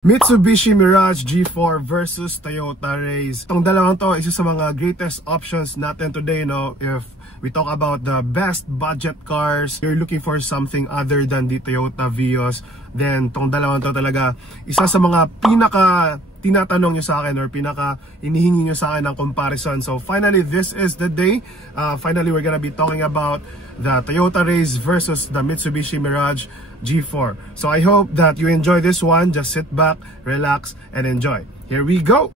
Mitsubishi Mirage G4 versus Toyota Rays. Itong dalawang to, isa sa mga greatest options natin today, no? If we talk about the best budget cars, you're looking for something other than the Toyota Vios, then itong dalawang to talaga, isa sa mga pinaka tinatanong nyo sa akin or pinaka inihingi nyo sa akin ng comparison. So finally, this is the day. Finally, we're gonna be talking about the Toyota Rays versus the Mitsubishi Mirage G4. So I hope that you enjoy this one. Just sit back, relax, and enjoy. Here we go!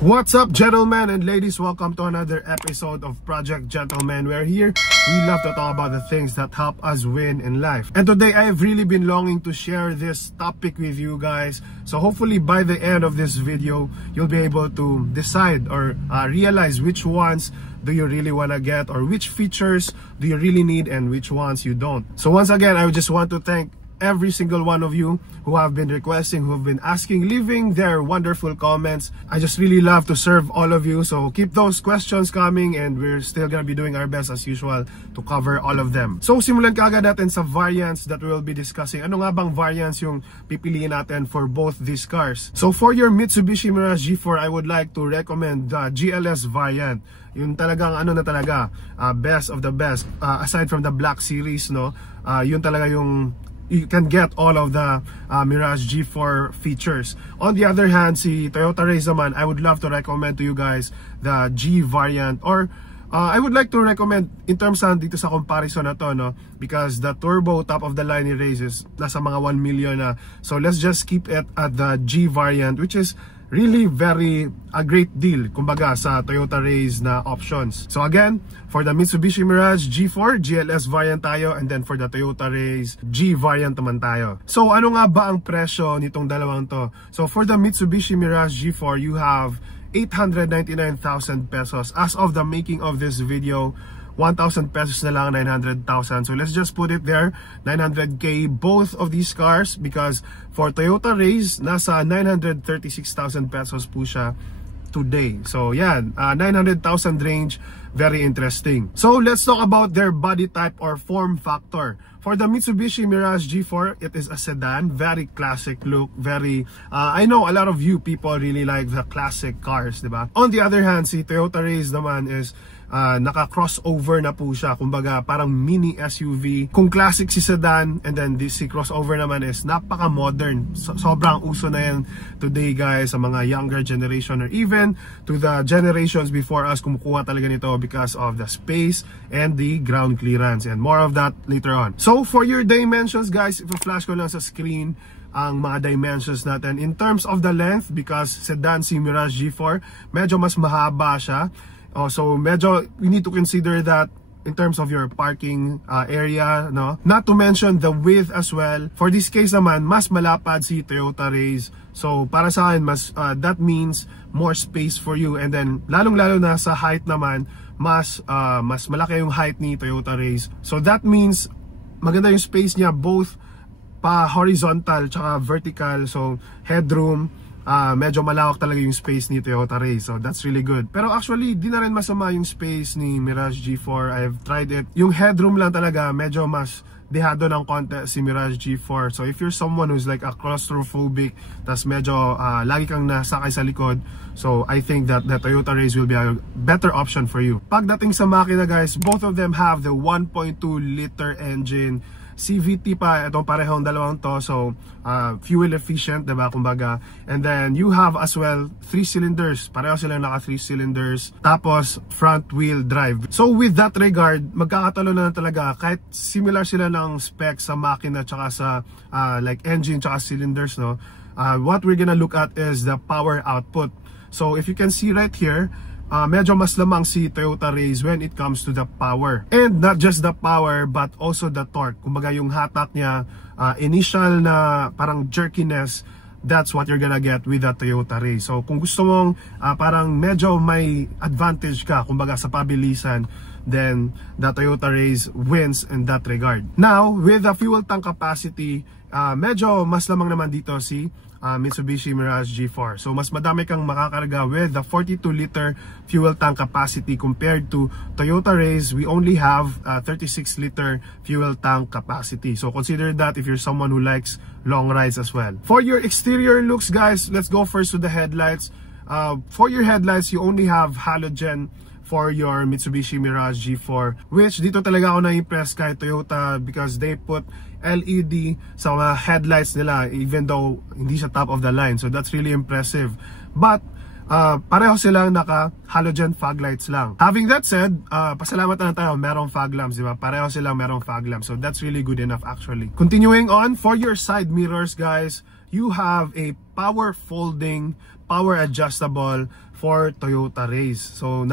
What's up, gentlemen and ladies? Welcome to another episode of Project Gentleman. We're here. We love to talk about the things that help us win in life. And today, I have really been longing to share this topic with you guys. So hopefully by the end of this video, you'll be able to decide or realize which ones do you really want to get, or which features do you really need and which ones you don't. So once again, I just want to thank every single one of you who have been requesting, who have been asking, leaving their wonderful comments. I just really love to serve all of you. So keep those questions coming, and we're still gonna be doing our best as usual to cover all of them. So simulan kaagad natin sa variants that we will be discussing. Ano nga bang variants yung pipiliin natin for both these cars? So for your Mitsubishi Mirage G4, I would like to recommend the GLS variant. Yung talagang ano na talaga, best of the best. Aside from the Black Series, no, yun talaga yung you can get all of the Mirage G4 features. On the other hand, si Toyota Rays naman, I would love to recommend to you guys the G variant, or I would like to recommend in terms of dito sa comparison na to, no, because the turbo top of the line ni Rays is nasa mga 1 million na. So let's just keep it at the G variant, which is really a great deal kumbaga sa Toyota Rays na options. So again, for the Mitsubishi Mirage G4, GLS variant tayo, and then for the Toyota Rays, G variant naman tayo. So ano nga ba ang presyo nitong dalawang to? So for the Mitsubishi Mirage G4, you have 899,000 pesos. As of the making of this video, 1,000 pesos na lang, 900,000. So let's just put it there, 900k both of these cars, because for Toyota Rays, nasa 936,000 pesos po siya today. So yan, 900,000 range, very interesting. So let's talk about their body type or form factor. For the Mitsubishi Mirage G4, it is a sedan, very classic look, very, I know a lot of you people really like the classic cars, diba? On the other hand, si Toyota Rays naman is naka-crossover na po siya. Kumbaga, parang mini SUV. Kung classic si sedan, and then this si crossover naman is napaka-modern. Sobrang uso na yan today, guys, sa mga younger generation, or even to the generations before us, kumukuha talaga nito because of the space and the ground clearance. And more of that later on. So, for your dimensions, guys, i-flash ko lang sa screen ang mga dimensions natin. In terms of the length, because sedan si Mirage G4, medyo mas mahaba siya. So medyo we need to consider that in terms of your parking area, no? Not to mention the width as well. For this case naman, mas malapad si Toyota Rays. So para sa akin, mas that means more space for you. And then lalong-lalo na sa height naman, mas malaki yung height ni Toyota Rays. So that means maganda yung space niya, both pa horizontal tsaka vertical. So headroom, medyo malawak talaga yung space ni Toyota Rays. So that's really good. Pero actually, di na rin masama yung space ni Mirage G4. I've tried it. Yung headroom lang talaga, medyo mas dehado ng konti si Mirage G4. So if you're someone who's like a claustrophobic, tas medyo lagi kang nasakay sa likod, so I think that the Toyota Rays will be a better option for you. Pagdating sa makina, guys, both of them have the 1.2 liter engine. CVT pa itong parehong dalawang to, so fuel efficient, diba, kumbaga. And then you have as well 3 cylinders, pareho silang naka 3 cylinders, tapos front wheel drive. So with that regard, magkakatalo na talaga, kahit similar sila ng specs sa makina tsaka sa like engine tsaka cylinders, no. What we're gonna look at is the power output. So if you can see right here, medyo mas lamang si Toyota Rays when it comes to the power. And not just the power, but also the torque. Kumbaga yung hatak niya, initial na parang jerkiness, that's what you're gonna get with the Toyota Rays. So kung gusto mong parang medyo may advantage ka, kumbaga sa pabilisan, then the Toyota Rays wins in that regard. Now, with the fuel tank capacity, medyo mas lamang naman dito si Mitsubishi Mirage G4. So mas madami kang makakarga with the 42-liter fuel tank capacity compared to Toyota Rays. We only have 36-liter fuel tank capacity. So consider that if you're someone who likes long rides as well. For your exterior looks, guys, let's go first to the headlights. For your headlights, you only have halogen for your Mitsubishi Mirage G4, which dito talaga ako na-impress kay Toyota because they put LED sa mga headlights nila even though hindi siya top of the line. So that's really impressive. But pareho silang naka halogen fog lights lang. Having that said, pasalamat na tayo merong fog lamps, di ba? Pareho silang merong fog lamps. So that's really good enough actually. Continuing on, for your side mirrors, guys, you have a power folding, power adjustable for Toyota Rays. So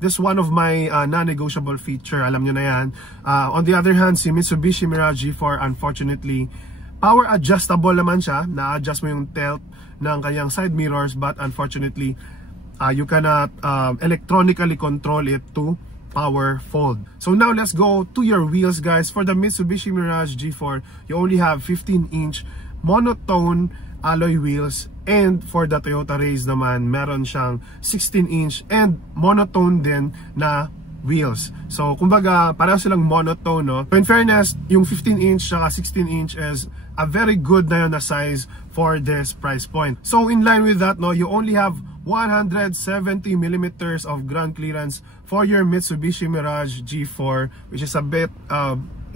this one of my non-negotiable feature, alam nyo na yan. On the other hand, si Mitsubishi Mirage G4, unfortunately, power adjustable naman siya. Na-adjust mo yung tilt ng kanyang side mirrors, but unfortunately, you cannot electronically control it to power fold. So now let's go to your wheels, guys. For the Mitsubishi Mirage G4, you only have 15-inch monotone alloy wheels, and for the Toyota Rays naman, meron siyang 16-inch and monotone din na wheels. So kumbaga pareho silang monotone, no? So in fairness, yung 15-inch saka 16-inch is a very good na yun na size for this price point. So in line with that, no, you only have 170 millimeters of ground clearance for your Mitsubishi Mirage G4, which is a bit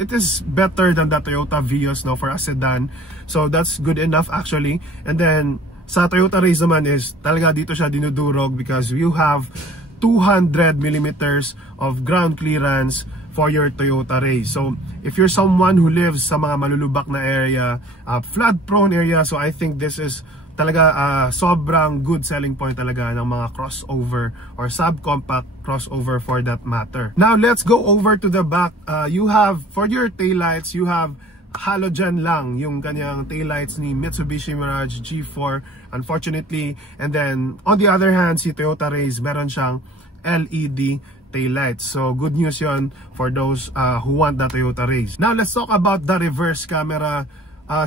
it is better than the Toyota Vios, no, for a sedan. So that's good enough actually. And then sa Toyota Rays naman is talaga dito siya dinudurog because you have 200 millimeters of ground clearance for your Toyota Rays. So if you're someone who lives sa mga malulubak na area, flood prone area, so I think this is talaga sobrang good selling point talaga ng mga crossover or subcompact crossover for that matter. Now let's go over to the back. You have, for your taillights, you have halogen lang yung kanyang taillights ni Mitsubishi Mirage G4, unfortunately. And then on the other hand, si Toyota Rays meron siyang LED taillights. So good news yon for those who want the Toyota Rays. Now let's talk about the reverse camera.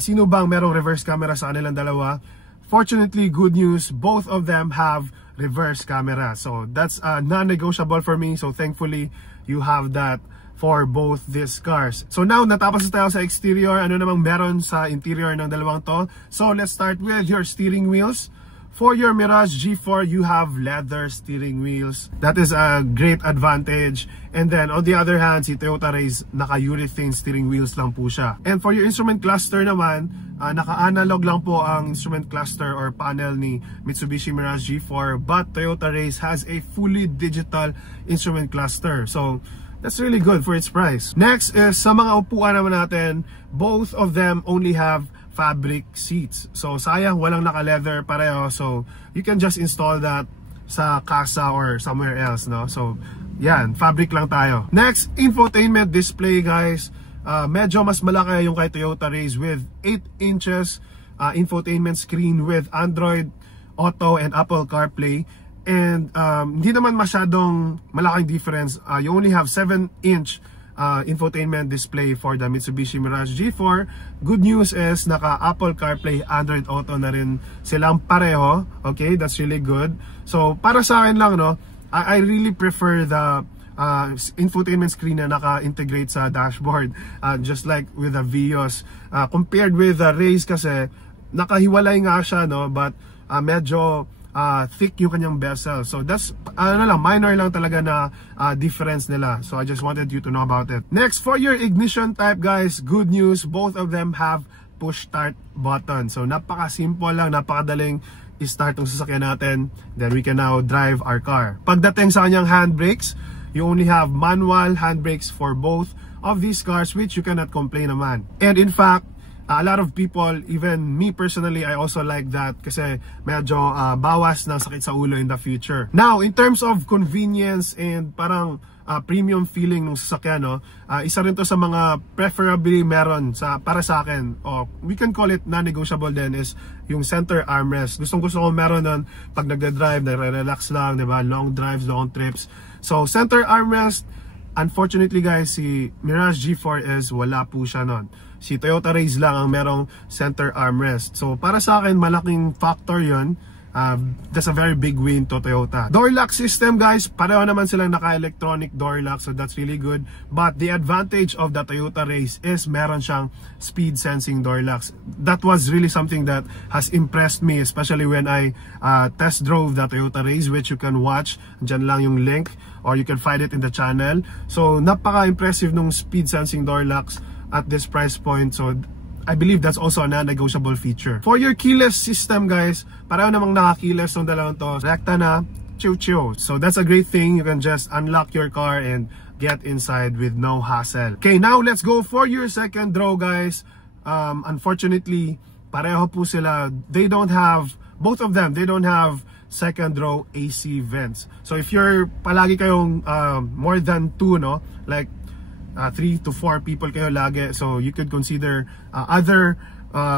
Sino bang merong reverse camera sa kanilang dalawa? Fortunately, good news, both of them have reverse camera. So that's non-negotiable for me. So thankfully, you have that for both these cars. So now, natapos na tayo sa exterior. Ano namang meron sa interior ng dalawang to? So let's start with your steering wheels. For your Mirage G4, you have leather steering wheels. That is a great advantage. And then on the other hand, si Toyota Rays, naka-urethane steering wheels lang po siya. And for your instrument cluster naman, naka-analog lang po ang instrument cluster or panel ni Mitsubishi Mirage G4. But Toyota Rays has a fully digital instrument cluster. So that's really good for its price. Next is sa mga upuan naman natin, both of them only have fabric seats. So sayang walang naka-leather pareho. So you can just install that sa casa or somewhere else, no? So yan, fabric lang tayo. Next, infotainment display, guys. Medyo mas malaki yung kay Toyota Rays with 8 inches infotainment screen with Android Auto and Apple CarPlay. And hindi naman masyadong malaking difference. You only have 7-inch infotainment display for the Mitsubishi Mirage G4. Good news is naka Apple CarPlay, Android Auto na rin silang pareho. Okay, that's really good. So para sa akin lang, no, I really prefer the infotainment screen na naka-integrate sa dashboard, just like with the Vios. Compared with the Rays kasi nakahiwalay nga siya, no, but medyo thick yung kanyang bezel. So that's minor lang talaga na difference nila. So I just wanted you to know about it. Next, for your ignition type, guys, good news, both of them have push start button. So napaka-simple lang, napakadaling i-start yung sasakyan natin. Then we can now drive our car. Pagdating sa kanyang handbrakes, you only have manual handbrakes for both of these cars, which you cannot complain naman. And in fact, a lot of people, even me personally, I also like that kasi medyo bawas ng sakit sa ulo in the future. Now, in terms of convenience and parang premium feeling ng sasakyan, no, isa rin to sa mga preferably meron para sa akin, we can call it non-negotiable din, is yung center armrest. Gustong gusto ko meron nun pag nagde-drive, nagre-relax lang, diba? Long drives, long trips. So center armrest, unfortunately guys, si Mirage G4 is wala po siya nun. Si Toyota Race lang ang merong center armrest. So para sa akin, malaking factor yon. That's a very big win to Toyota. Door lock system guys, pareho naman silang naka-electronic door lock, so that's really good. But the advantage of the Toyota Race is meron siyang speed sensing door locks. That was really something that has impressed me, especially when I test drove the Toyota Race, which you can watch. Diyan lang yung link, or you can find it in the channel. So napaka-impressive nung speed sensing door locks at this price point. So I believe that's also a non-negotiable feature. For your keyless system guys, pareho namang naka-keyless ng dalawang to. Rekta na, chill. So that's a great thing. You can just unlock your car and get inside with no hassle. Okay, now let's go for your second row guys. Unfortunately, pareho po sila. They don't have, both of them, they don't have second row AC vents. So if you're palagi kayong more than 2, no? Like 3 to 4 people kayo lagi, so you could consider other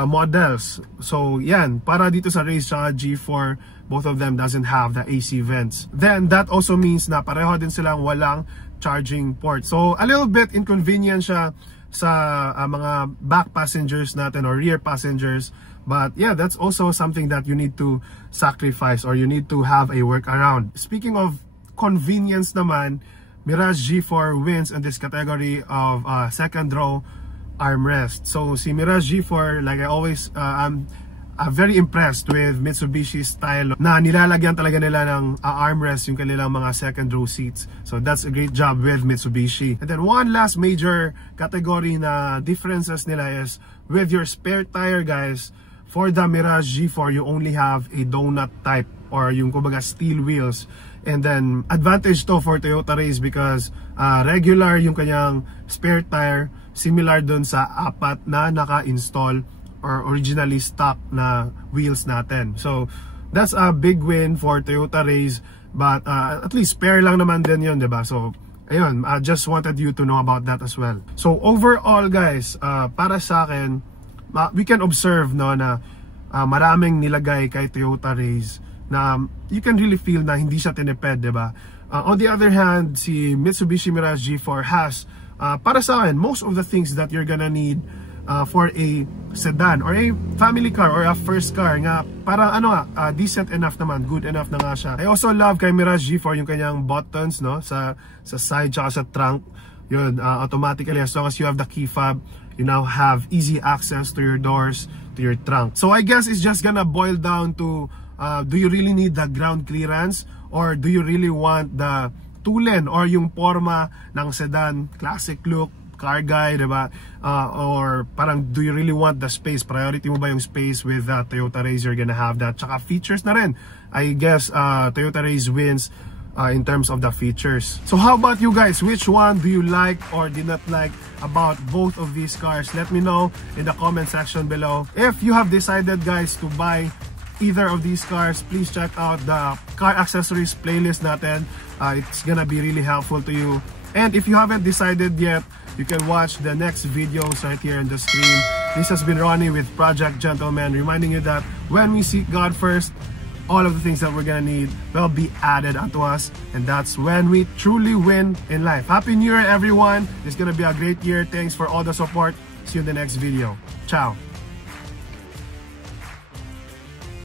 models. So yan, para dito sa Race tsaka G4, both of them doesn't have the AC vents. Then that also means na pareho din silang walang charging port. So a little bit inconvenient siya sa mga back passengers natin or rear passengers. But yeah, that's also something that you need to sacrifice, or you need to have a workaround. Speaking of convenience naman, Mirage G4 wins in this category of second row armrest. So si Mirage G4, like I always, I'm very impressed with Mitsubishi's style na nilalagyan talaga nila ng armrest yung kanilang mga second row seats. So that's a great job with Mitsubishi. And then one last major category na differences nila is with your spare tire guys. For the Mirage G4, you only have a donut type, or yung kumbaga steel wheels. And then advantage to for Toyota Race because regular yung kanyang spare tire, similar dun sa 4 na naka-install or originally stock na wheels natin. So that's a big win for Toyota Race, but at least spare lang naman din yun, diba? So ayun, I just wanted you to know about that as well. So overall guys, para sa akin, we can observe no na maraming nilagay kay Toyota Race na you can really feel na hindi siya tinipid, diba? On the other hand, si Mitsubishi Mirage G4 has, para sa akin, most of the things that you're gonna need for a sedan or a family car or a first car nga, parang decent enough naman, good enough na nga siya. I also love kay Mirage G4 yung kanyang buttons, no, sa side tsaka sa trunk. Yun, automatically, as long as you have the key fob, you now have easy access to your doors, to your trunk. So I guess it's just gonna boil down to do you really need the ground clearance, or do you really want the tulin or yung forma ng sedan, classic look, car guy, diba? Or parang do you really want the space? Priority mo ba yung space? With Toyota Race, you're gonna have that. Tsaka features na rin. I guess Toyota Race wins in terms of the features. So how about you guys? Which one do you like or did not like about both of these cars? Let me know in the comment section below. If you have decided guys to buy either of these cars, please check out the car accessories playlist natin. It's gonna be really helpful to you. And if you haven't decided yet, you can watch the next videos right here on the screen. This has been Ronnie with Project Gentleman, reminding you that when we seek God first, all of the things that we're gonna need will be added unto us, and that's when we truly win in life. Happy New Year everyone. It's gonna be a great year. Thanks for all the support. See you in the next video. Ciao.